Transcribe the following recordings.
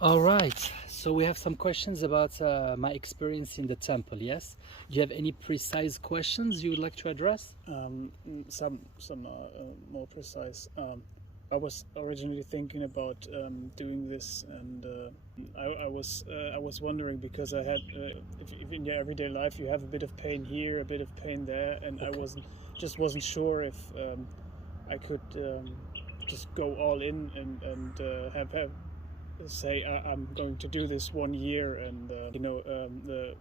All right. So we have some questions about my experience in the temple. Yes. Do you have any precise questions you would like to address? Some more precise. I was originally thinking about doing this, and I was wondering because I had if in your everyday life you have a bit of pain here, a bit of pain there, and I Okay. wasn't sure if I could just go all in and have say I'm going to do this 1 year, and the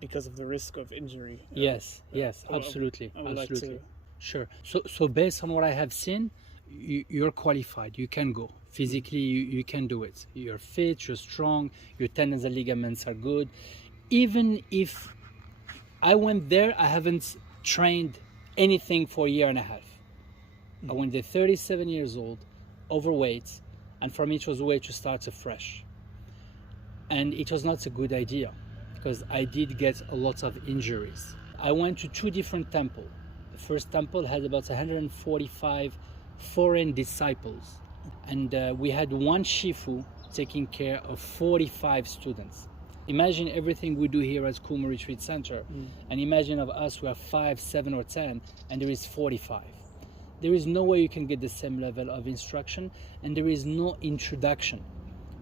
because of the risk of injury. Yes. Yes. I, I, Absolutely. I would like Absolutely. to. Sure. So based on what I have seen, you're qualified. You can go physically. You can do it. You're fit. You're strong. Your tendons and ligaments are good. Even if I went there, I haven't trained anything for a year and a half. I went there 37 years old, overweight, and for me it was a way to start afresh. And it was not a good idea because I did get a lot of injuries. I went to two different temples. The first temple had about 145 foreign disciples, and we had one shifu taking care of 45 students. Imagine everything we do here at Kumu Retreat Center, and imagine of us who have 5, 7, or 10, and there is 45. There is no way you can get the same level of instruction, and there is no introduction.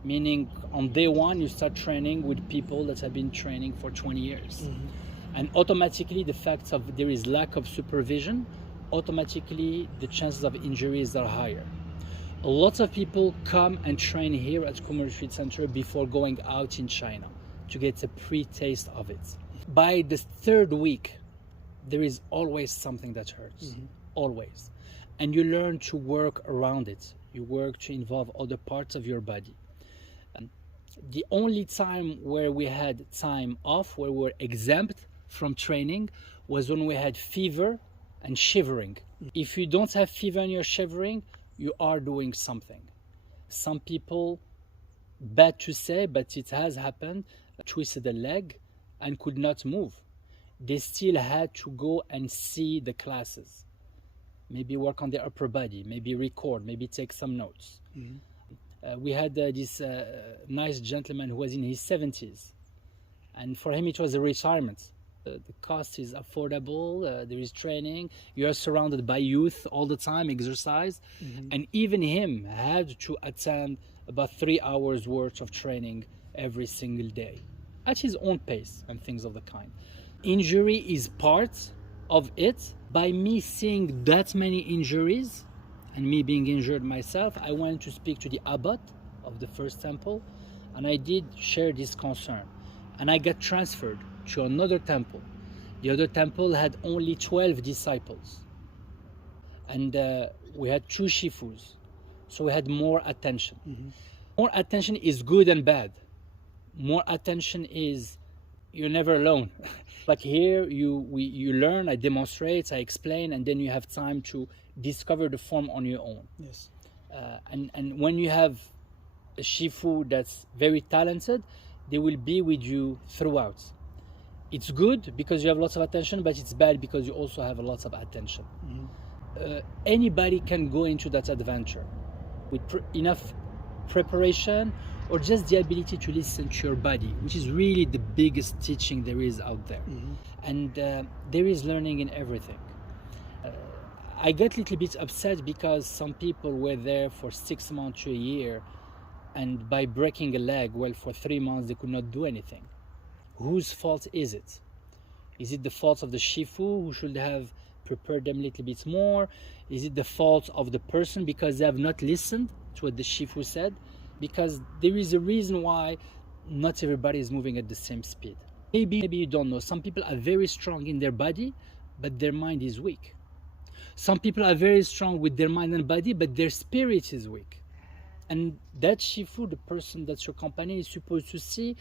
Meaning, on day one, you start training with people that have been training for 20 years. And automatically, the fact of there is lack of supervision, automatically the chances of injuries are higher. A lot of people come and train here at Kumu Retreat Center before going out in China to get a pre-taste of it. By the third week, there is always something that hurts, always. And you learn to work around it. You work to involve other parts of your body. The only time where we had time off, where we were exempt from training, was when we had fever and shivering. If you don't have fever and you're shivering, you are doing something. Some people, bad to say, but it has happened, twisted a leg and could not move. They still had to go and see the classes. Maybe work on their upper body, maybe record, maybe take some notes. We had this nice gentleman who was in his 70s, and for him it was a retirement. The cost is affordable, there is training, you are surrounded by youth all the time, exercise, and even him had to attend about 3 hours worth of training every single day at his own pace and things of the kind. Injury is part of it. By me seeing that many injuries and me being injured myself, I went to speak to the abbot of the first temple, and I did share this concern, and I got transferred to another temple. The other temple had only 12 disciples, and we had two shifus, so we had more attention. More attention is good and bad. More attention is you're never alone. Like here, you learn, I demonstrate, I explain, and then you have time to discover the form on your own. Yes. And when you have a shifu that's very talented, they will be with you throughout. It's good because you have lots of attention, but it's bad because you also have a lot of attention. Anybody can go into that adventure with enough preparation or just the ability to listen to your body, which is really the biggest teaching there is out there. And there is learning in everything. I get a little bit upset because some people were there for 6 months to a year, and by breaking a leg, well, for 3 months they could not do anything. Whose fault is it? Is it the fault of the shifu who should have prepared them a little bit more? Is it the fault of the person because they have not listened to what the shifu said? Because there is a reason why not everybody is moving at the same speed. Maybe you don't know. Some people are very strong in their body, but their mind is weak. Some people are very strong with their mind and body, but their spirit is weak. And that shifu, the person that's your company, is supposed to see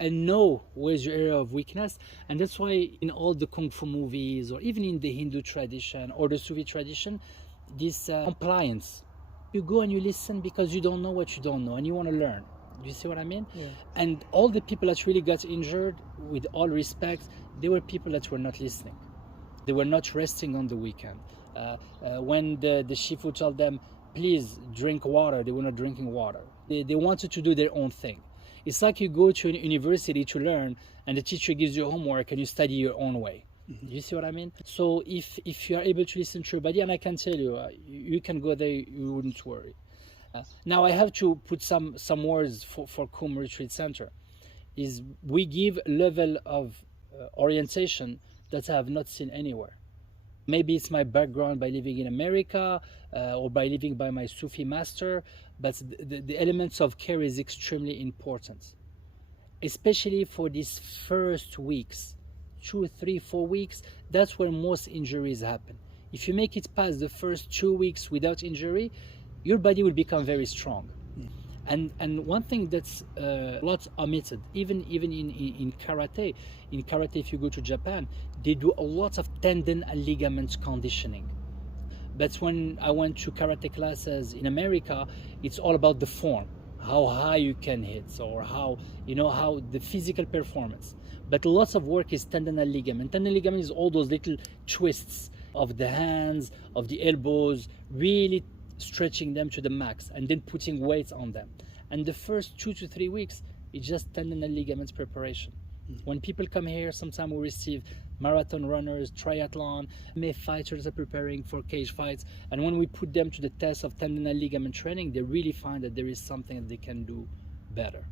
and know where's your area of weakness. And that's why in all the Kung Fu movies, or even in the Hindu tradition or the Sufi tradition, this compliance. You go and you listen because you don't know what you don't know and you want to learn. Do you see what I mean? Yeah. And all the people that really got injured, with all respect, they were people that were not listening. They were not resting on the weekend. When the shifu told them, please drink water, they were not drinking water. They wanted to do their own thing. It's like you go to a university to learn, and the teacher gives you homework, and you study your own way. You see what I mean? So if you are able to listen to your body, and I can tell you, you can go there, you wouldn't worry. Now I have to put some words for Kum Retreat Center. Is we give a level of orientation that I have not seen anywhere. Maybe it's my background by living in America or by living by my Sufi master, but the elements of care is extremely important, especially for these first weeks, 2, 3, 4 weeks. That's where most injuries happen. If you make it past the first 2 weeks without injury, your body will become very strong. And one thing that's lots omitted, even in karate. In karate, if you go to Japan, they do a lot of tendon and ligament conditioning. But when I went to karate classes in America, it's all about the form, how high you can hit, or how the physical performance. But lots of work is tendon and ligament. Tendon and ligament is all those little twists of the hands, of the elbows, really stretching them to the max and then putting weights on them. And the first 2 to 3 weeks is just tendon and ligaments preparation. When people come here, sometimes we receive marathon runners, triathlon, MMA fighters are preparing for cage fights, and when we put them to the test of tendon and ligament training, they really find that there is something that they can do better.